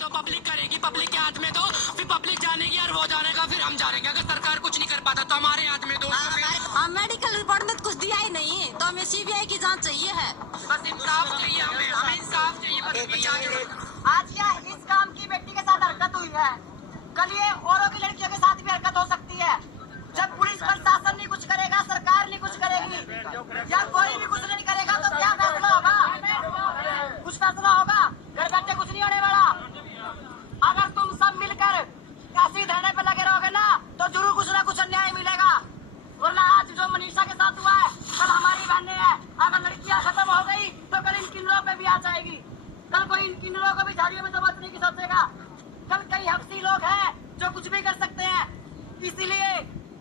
तो पब्लिक करेगी, पब्लिक के हाथ में दो, फिर पब्लिक जानेगी और वो जानेगा, फिर हम जानेंगे। अगर सरकार कुछ नहीं कर पाता तो हमारे हाथ में दो। मेडिकल रिपोर्ट में तो कुछ दिया ही नहीं, तो हमें सीबीआई की जांच चाहिए है। बस इंसाफ चाहिए, हमें इंसाफ चाहिए। आज ये इस काम की बेटी के साथ हरकत हुई है, कल ये औरों की लड़कियों के साथ भी हरकत हो सकती है। जब पुलिस प्रशासन नहीं कुछ करेगा, सरकार नहीं कुछ करेगी, या कोई भी कुछ नहीं करेगा, तो क्या फैसला होगा? कुछ फैसला होगा? घर बैठे कुछ नहीं होने वाला। अगर तुम सब मिलकर ऐसी धरने पे लगे रहोगे ना, तो जरूर कुछ ना कुछ अन्याय मिलेगा। वरना आज जो मनीषा के साथ हुआ है, कल हमारी बहनें हैं। अगर लड़कियां खत्म हो गई तो कल इन किन्नरों पे भी आ जाएगी। कल कोई इन किन्नरों को भी झाड़ियों में दबाने की सोचेगा। कल कई हफ्सी लोग हैं जो कुछ भी कर सकते हैं। इसीलिए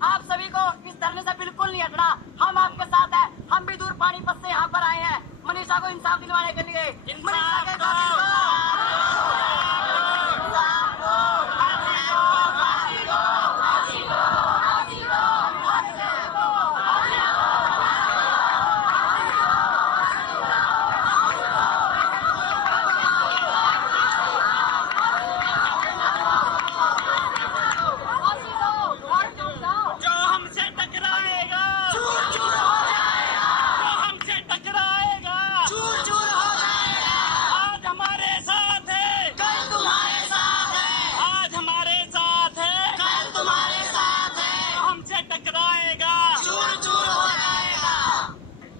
आप सभी को इस धरने से बिल्कुल नहीं हटना। हम आपके साथ हैं। हम भी दूर पानीपत से यहाँ पर आए हैं मनीषा को इंसाफ दिलवाने के लिए। मनीषा के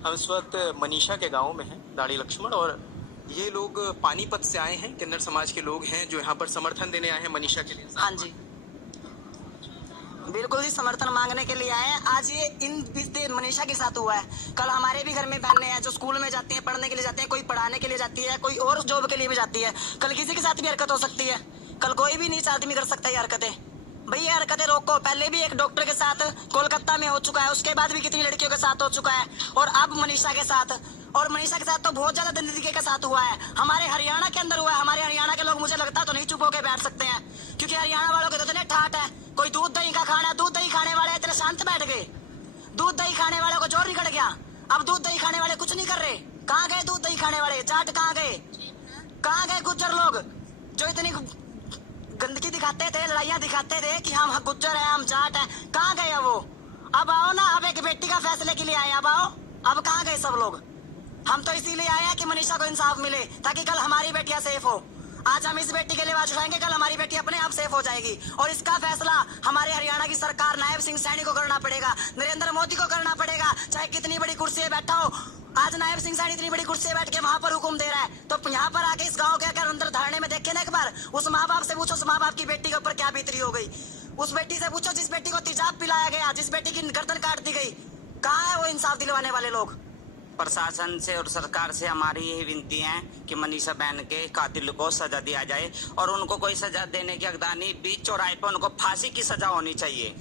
हम इस वक्त मनीषा के गांव में हैं, दाढ़ी लक्ष्मण, और ये लोग पानीपत से आए हैं। किन्नर समाज के लोग हैं जो यहाँ पर समर्थन देने आए हैं मनीषा के लिए। हाँ जी, बिल्कुल ही समर्थन मांगने के लिए आए हैं। आज ये इन बीते मनीषा के साथ हुआ है। कल हमारे भी घर में बहनें हैं जो स्कूल में जाती हैं, पढ़ने के लिए जाती हैं, कोई पढ़ाने के लिए जाती है, कोई और जॉब के लिए भी जाती है। कल किसी के साथ भी हरकत हो सकती है। कल कोई भी नीच आदमी कर सकता है ये हरकतें। भाई ये हरकतें रोको। पहले भी एक डॉक्टर के साथ कोलकाता में हो चुका है, उसके बाद भी कितनी लड़कियों के साथ हो चुका है, और अब मनीषा के साथ। और मनीषा के साथ तो बहुत ज्यादा जिंदगी के साथ हुआ है। हमारे हरियाणा के अंदर हुआ है। हमारे हरियाणा के लोग मुझे लगता तो नहीं चुप होकर बैठ सकते हैं, क्योंकि हरियाणा वालों के तो इतने ठाट है। कोई दूध दही का खाना, दूध दही खाने वाले इतने शांत बैठ गए। दूध दही खाने वालों को जोर निकल गया। अब दूध दही खाने वाले कुछ नहीं कर रहे। कहाँ गए दूध दही खाने वाले? जाट कहाँ गए? कहाँ गए गुज्जर लोग जो इतनी गंदगी दिखाते थे, लड़ाइयाँ दिखाते थे कि हम गुज्जर हैं, हम जाट हैं? कहाँ गए वो? अब आओ ना, अब एक बेटी का फैसले के लिए आए। अब आओ। अब कहाँ गए सब लोग? हम तो इसीलिए आए हैं कि मनीषा को इंसाफ मिले, ताकि कल हमारी बेटियां सेफ हो। आज हम इस बेटी के लिए आवाज उठाएंगे, कल हमारी बेटी अपने आप सेफ हो जाएगी। और इसका फैसला हमारे हरियाणा की सरकार नायब सिंह सैनी को करना पड़ेगा, नरेंद्र मोदी को करना पड़ेगा। चाहे कितनी बड़ी कुर्सी पे बैठा हो, आज नायब सिंह सैनी इतनी बड़ी कुर्सी पे बैठ के वहाँ पर हुक्म दे रहा है, तो यहाँ पर आके इस गाँव के अगर अंदर धरने में देखे ना एक बार, उस माँ बाप से पूछो, उस माँ बाप की बेटी के ऊपर क्या बीतरी हो गई। उस बेटी से पूछो जिस बेटी को तेजाब पिलाया गया, जिस बेटी की गर्दन काट दी गई। कहाँ है वो इंसाफ दिलवाने वाले लोग? प्रशासन से और सरकार से हमारी यही विनती है कि मनीषा बहन के कातिल को सजा दिया जाए, और उनको कोई सजा देने की हकदार नहीं। बीच चौराहे पर उनको फांसी की सजा होनी चाहिए।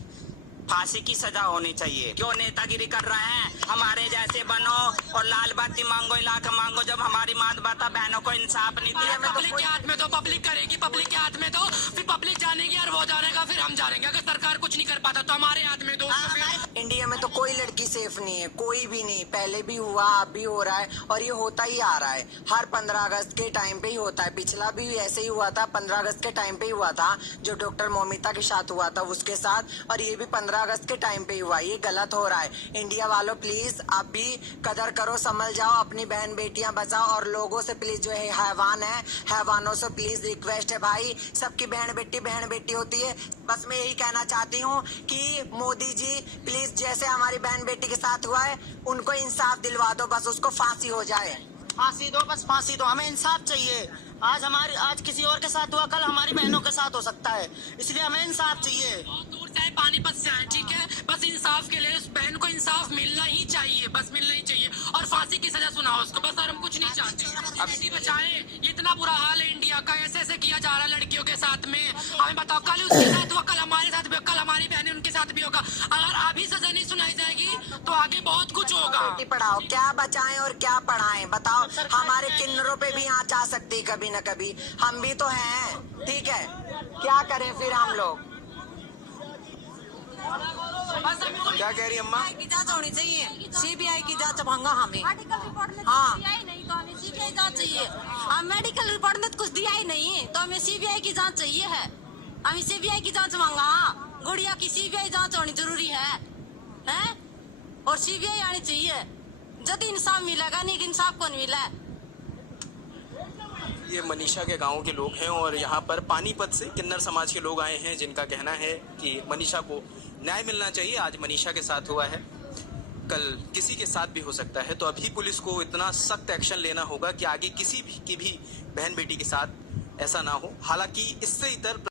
फांसी की सजा होनी चाहिए। क्यों नेतागिरी कर रहे हैं? हमारे जैसे बनो और लाल बाती मांगो, इलाका मांगो, जब हमारी माता बाता बहनों को इंसाफ नहीं दिया। पब्लिक के हाथ में दो, पब्लिक करेगी, पब्लिक के हाथ में दो, फिर पब्लिक जानेगी और वो जानेगा, फिर हम जानेंगे। अगर सरकार कुछ नहीं कर पाता तो हमारे हाथ में दो। इंडिया में तो कोई लड़की सेफ नहीं है, कोई भी नहीं। पहले भी हुआ, अब भी हो रहा है, और ये होता ही आ रहा है। हर 15 अगस्त के टाइम पे ही होता है। पिछला भी ऐसे ही हुआ था, 15 अगस्त के टाइम पे ही हुआ था, जो डॉक्टर मोमिता के साथ हुआ था उसके साथ, और ये भी 15 अगस्त के टाइम पे ही हुआ। ये गलत हो रहा है। इंडिया वालों प्लीज आप भी कदर करो, समझ जाओ, अपनी बहन बेटियां बचाओ। और लोगों से प्लीज, जो है हैवान है, हैवानों से प्लीज रिक्वेस्ट है भाई, सबकी बहन बेटी होती है। बस मैं यही कहना चाहती हूँ कि मोदी जी प्लीज, जैसे हमारी बहन बेटी के साथ हुआ है, उनको इंसाफ दिलवा दो, बस उसको फांसी हो जाए। फांसी दो, बस फांसी दो। हमें इंसाफ चाहिए। आज किसी और के साथ हुआ, कल हमारी बहनों के साथ हो सकता है, इसलिए हमें इंसाफ चाहिए। दूर से पानीपत से आए, ठीक है, बस इंसाफ के लिए उस बहन को इंसाफ मिलना ही चाहिए, बस मिलना ही चाहिए, और फांसी की सजा सुनाओ उसको, बस। और हम कुछ नहीं चाहते। बेटी बचाएं। इतना बुरा हाल है इंडिया का, ऐसे किया जा रहा है लड़कियों के साथ में। हमें बताओ, कल उसके साथ हुआ, कल हमारे साथ भी, कल हमारी बहनें उनके साथ भी होगा। अगर अभी सजा नहीं सुनाई जाएगी तो आगे बहुत कुछ होगा। बेटी पढ़ाओ, क्या बचाएं और क्या पढ़ाएं, बताओ। हमारे किन्नरों पे भी आँच आ सकती कभी न कभी। हम भी तो हैं, ठीक है, क्या करें फिर हम लोग? बस हमें क्या कह रही अम्मा? की जांच होनी चाहिए, सीबीआई की जांच मांगा हमें। मेडिकल रिपोर्ट में हाँ। दिया ही नहीं तो हमें सीबीआई जांच चाहिए। हम मेडिकल रिपोर्ट में तो कुछ दिया ही नहीं तो हमें सीबीआई की जांच चाहिए है। हमें सीबीआई की जांच मांगा। गुड़िया की सीबीआई जांच होनी जरूरी है और सीबीआई आनी चाहिए। जब इंसाफ मिलेगा नहीं, इंसाफ कौन मिला? ये मनीषा के गांव के लोग हैं और यहाँ पर पानीपत से किन्नर समाज के लोग आए हैं जिनका कहना है कि मनीषा को न्याय मिलना चाहिए। आज मनीषा के साथ हुआ है, कल किसी के साथ भी हो सकता है। तो अभी पुलिस को इतना सख्त एक्शन लेना होगा कि आगे किसी भी की भी बहन बेटी के साथ ऐसा ना हो। हालांकि इससे इतर